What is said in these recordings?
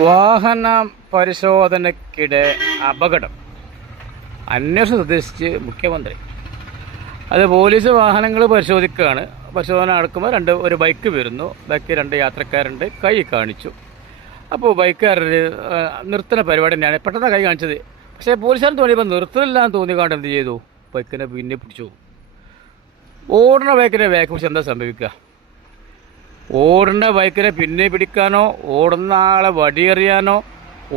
വാഹന പരിശോധനയ്ക്കിടെ അപകടം അന്വേഷണം നിർദ്ദേശിച്ച് മുഖ്യമന്ത്രി. അത് പോലീസ് വാഹനങ്ങൾ പരിശോധിക്കുകയാണ്. പരിശോധന നടക്കുമ്പോൾ ഒരു ബൈക്ക് വരുന്നു. ബൈക്ക് 2 യാത്രക്കാരുണ്ട്. കൈ കാണിച്ചു. അപ്പോൾ ബൈക്കുകാരർ നിർത്തുന്ന പരിപാടി തന്നെയാണ്. പെട്ടെന്ന് കൈ കാണിച്ചത്. പക്ഷേ പോലീസുകാരൻ തോന്നിയപ്പോൾ നിർത്തുന്നില്ലാന്ന് തോന്നിക്കാണ്ട് എന്ത് ചെയ്തു? ബൈക്കിനെ പിന്നെ പിടിച്ചു. ഓടുന്ന ബൈക്കിനെ ബാക്ക് പിടിച്ച് എന്താ സംഭവിക്കുക? ഓടുന്ന ബൈക്കിനെ പിന്നെ പിടിക്കാനോ, ഓടുന്ന ആളെ വടിയെറിയാനോ,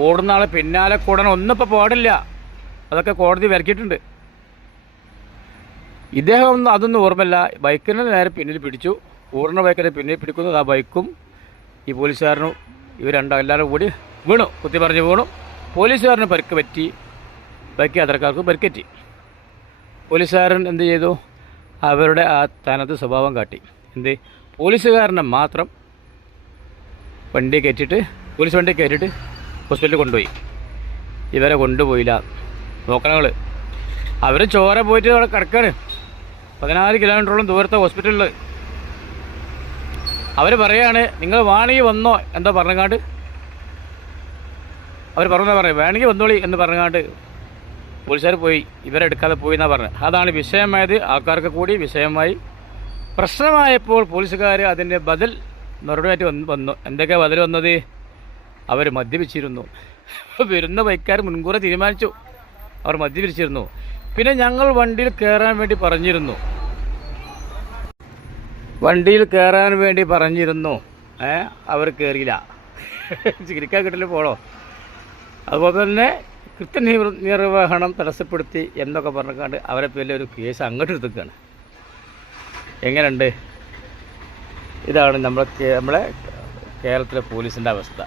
ഓടുന്ന ആളെ പിന്നാലെ കൂടാനോ ഒന്നും ഇപ്പോൾ പാടില്ല. അതൊക്കെ കോടതി വിലക്കിയിട്ടുണ്ട്. ഇദ്ദേഹം അതൊന്നും ഓർമ്മയില്ല. ബൈക്കിനെ നേരെ പിന്നിൽ പിടിച്ചു. ഓടുന്ന ബൈക്കിനെ പിന്നിൽ പിടിക്കുന്നു. ആ ബൈക്കും ഈ പോലീസുകാരനും എല്ലാവരും കൂടി വീണു. കുത്തി പറഞ്ഞ് വീണു. പോലീസുകാരന് പരിക്ക് പറ്റി. ബൈക്ക് യാത്രക്കാർക്ക് പരിക്കേറ്റി. പോലീസുകാരൻ എന്ത് ചെയ്തു? അവരുടെ ആ തനത് സ്വഭാവം കാട്ടി. എന്ത്? പോലീസുകാരനെ മാത്രം വണ്ടി കയറ്റിയിട്ട് പോലീസ് വണ്ടി കയറ്റിയിട്ട് ഹോസ്പിറ്റലിൽ കൊണ്ടുപോയി. ഇവരെ കൊണ്ടുപോയില്ല. നോക്കണങ്ങൾ അവർ ചോര പോയിട്ട് അവിടെ കിടക്കാണ്. 14 കിലോമീറ്ററോളം ദൂരത്തെ ഹോസ്പിറ്റലിൽ. അവർ പറയാണ് നിങ്ങൾ വേണമെങ്കിൽ വന്നോ എന്താ പറഞ്ഞങ്ങാണ്ട്. അവർ പറയാം വേണമെങ്കിൽ വന്നോളി എന്ന് പറഞ്ഞങ്ങാണ്ട് പോലീസുകാർ പോയി. ഇവരെടുക്കാതെ പോയി എന്നാണ് പറഞ്ഞത്. അതാണ് വിഷയമായത്. ആൾക്കാർക്ക് കൂടി വിഷയമായി. പ്രശ്നമായപ്പോൾ പോലീസുകാർ അതിൻ്റെ മറുപടിയായിട്ട് വന്നു. എന്തൊക്കെയാണ് ബദൽ വന്നത്? അവർ മദ്യപിച്ചിരുന്നു. വരുന്ന ബൈക്കാർ മുൻകൂർ തീരുമാനിച്ചു അവർ മദ്യപിച്ചിരുന്നു. പിന്നെ ഞങ്ങൾ വണ്ടിയിൽ കയറാൻ വേണ്ടി പറഞ്ഞിരുന്നു. അവർ കയറിയില്ല. ചിരിക്കാൻ കിട്ടില്ല പോളോ. അതുപോലെ തന്നെ കൃത്യനിർവഹണം തടസ്സപ്പെടുത്തി എന്നൊക്കെ പറഞ്ഞുകൊണ്ട് അവരെ പേരിൽ ഒരു കേസ് അങ്ങോട്ട് എടുത്തേക്കാണ്. എങ്ങനെയുണ്ട്? ഇതാണ് നമ്മളെ കേരളത്തിലെ പോലീസിൻ്റെ അവസ്ഥ.